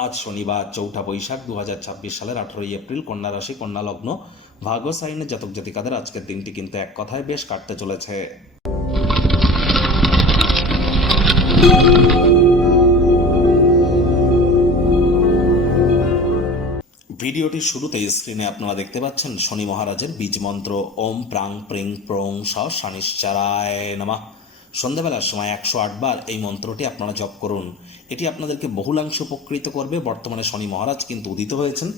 আজ শনিবার 4 বৈশাখ 2026 সালের 18 এপ্রিল, কন্যা রাশি, কন্যা লগ্ন, ভাগ্য সাইনের জাতক জাতিকাদের আজকের দিনটি কিন্তু এক কথায় বেশ কাটতে চলেছে। ভিডিওটির শুরুতেই স্ক্রিনে আপনারা দেখতে পাচ্ছেন শনি মহারাজের বীজ মন্ত্র ওম প্রাং প্রিং প্রং স শনিশ্চারায় নমঃ। সন্ধ্যাবেলার সময় 108 বার এই মন্ত্রটি আপনারা জপ করুন। এটি আপনাদেরকে বহুলাংশে উপকৃত করবে। বর্তমানে শনি মহারাজ কিন্তু উদিত হয়েছেন,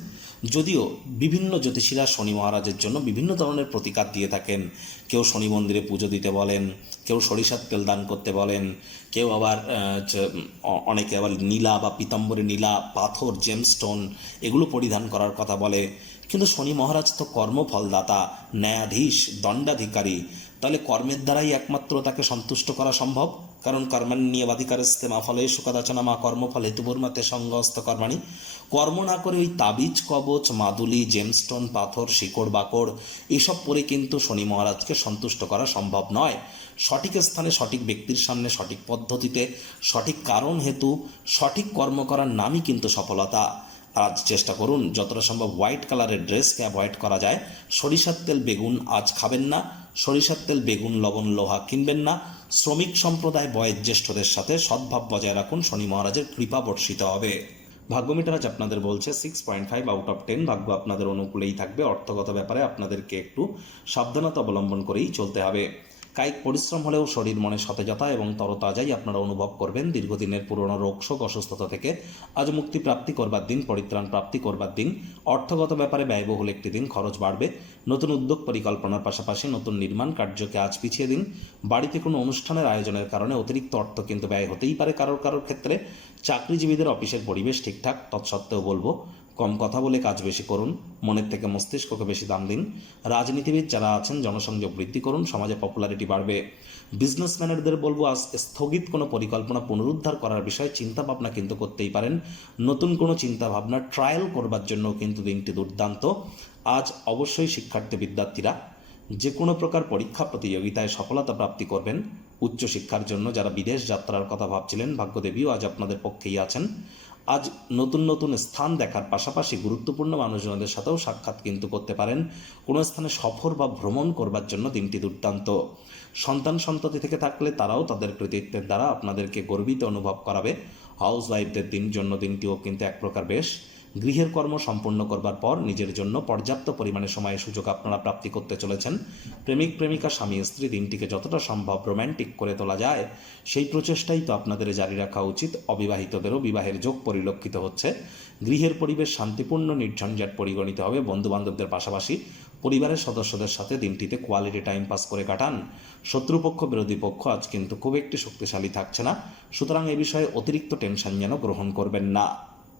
যদিও বিভিন্ন জ্যোতিষীরা শনি মহারাজের জন্য বিভিন্ন ধরনের প্রতিকার দিয়ে থাকেন। কেউ শনি মন্দিরে পুজো দিতে বলেন, কেউ সরিষার তেল দান করতে বলেন, কেউ আবার অনেকে আবার নীলা বা পীতাম্বরী নীলা, পাথর, জেমস্টোন এগুলো পরিধান করার কথা বলে। কিন্তু শনি মহারাজ তো কর্মফলদাতা, ন্যায়াধীশ, দণ্ডাধিকারী। তাহলে কর্মের দ্বারাই একমাত্র তাকে সন্তুষ্ট করা সম্ভব। কারণ কর্মান্যবাধিকারস্তে মা ফলেষু কদাচন মা কর্মফলে তুবুর্মতে সঙ্গস্ত কর্মাণি। কর্ম না করে ওই তাবিজ, কবচ, মাদুলি, জেমস্টোন, পাথর, শিকড় বাকড় এসব পরে কিন্তু শনি মহারাজকে সন্তুষ্ট করা সম্ভব নয়। সঠিক স্থানে, সঠিক ব্যক্তির সামনে, সঠিক পদ্ধতিতে, সঠিক কারণ হেতু সঠিক কর্ম করার নামই কিন্তু সফলতা। আজ চেষ্টা করুন যতটা সম্ভব হোয়াইট কালারের ড্রেসকে অ্যাভয়েড করা যায়। সরিষার তেল, বেগুন আজ খাবেন না। সরিষার তেল, বেগুন, লবণ, লোহা কিনবেন না। শ্রমিক সম্প্রদায়, বয়োজ্যেষ্ঠদের সাথে সদ্ভাব বজায় রাখুন। শনি মহারাজের কৃপা বর্ষিত হবে। ভাগ্য মিটার আজ আপনাদের বলছে 6.5 আউট অফ 10। ভাগ্য আপনাদের অনুকূলেই থাকবে। অর্থগত ব্যাপারে আপনাদেরকে একটু সাবধানতা অবলম্বন করেই চলতে হবে। কায়িক পরিশ্রম হলেও শরীর মনে সতেজতা এবং তরতাজাই আপনারা অনুভব করবেন। দীর্ঘদিনের পুরনো রোগশোক, অসুস্থতা থেকে আজ মুক্তি প্রাপ্তি করবার দিন, পরিত্রাণ প্রাপ্তি করবার দিন। অর্থগত ব্যাপারে ব্যয়বহুল একটি দিন, খরচ বাড়বে। নতুন উদ্যোগ পরিকল্পনার পাশাপাশি নতুন নির্মাণ কার্যকে আজ পিছিয়ে দিন। বাড়িতে কোনো অনুষ্ঠানের আয়োজনের কারণে অতিরিক্ত অর্থ কিন্তু ব্যয় হতেই পারে কারোর ক্ষেত্রে। চাকরিজীবীদের অফিসের পরিবেশ ঠিকঠাক, তৎসত্ত্বেও বলবো কম কথা বলে কাজ বেশি করুন। মনের থেকে মস্তিষ্ককে বেশি দাম দিন। রাজনীতিবিদ যারা আছেন জনসংযোগ বৃদ্ধি করুন, সমাজে পপুলারিটি বাড়বে। বিজনেসম্যানদের বলবো আজ স্থগিত কোনো পরিকল্পনা পুনরুদ্ধার করার বিষয়ে চিন্তাভাবনা কিন্তু করতেই পারেন। নতুন কোনো চিন্তাভাবনা ট্রায়াল করবার জন্য কিন্তু দিনটি দুর্দান্ত। আজ অবশ্যই শিক্ষার্থী বিদ্যার্থীরা যে কোনো প্রকার পরীক্ষা প্রতিযোগিতায় সফলতা প্রাপ্তি করবেন। উচ্চশিক্ষার জন্য যারা বিদেশ যাত্রার কথা ভাবছিলেন, ভাগ্যদেবীও আজ আপনাদের পক্ষেই আছেন। আজ নতুন নতুন স্থান দেখার পাশাপাশি গুরুত্বপূর্ণ মানুষজনদের সাথেও সাক্ষাৎ কিন্তু করতে পারেন। কোনো স্থানে সফর বা ভ্রমণ করবার জন্য দিনটি দুর্দান্ত। সন্তান সন্ততি থেকে থাকলে তারাও তাদের কৃতিত্বের দ্বারা আপনাদেরকে গর্বিত অনুভব করাবে। হাউস ওয়াইফদের জন্য দিনটিও কিন্তু এক প্রকার বেশ। গৃহের কর্ম সম্পূর্ণ করবার পর নিজের জন্য পর্যাপ্ত পরিমাণে সময় সুযোগ আপনারা প্রাপ্তি করতে চলেছেন। প্রেমিক প্রেমিকা, স্বামী স্ত্রী দিনটিকে যতটা সম্ভব রোম্যান্টিক করে তোলা যায় সেই প্রচেষ্টাই তো আপনাদের জারি রাখা উচিত। অবিবাহিতদেরও বিবাহের যোগ পরিলক্ষিত হচ্ছে। গৃহের পরিবেশ শান্তিপূর্ণ, নির্ঝঞ্ঝাট পরিগণিত হবে। বন্ধুবান্ধবদের পাশাপাশি পরিবারের সদস্যদের সাথে দিনটিতে কোয়ালিটি টাইম পাস করে কাটান। শত্রুপক্ষ, বিরোধী পক্ষ আজ কিন্তু খুব একটি শক্তিশালী থাকছে না। সুতরাং এ বিষয়ে অতিরিক্ত টেনশন যেন গ্রহণ করবেন না।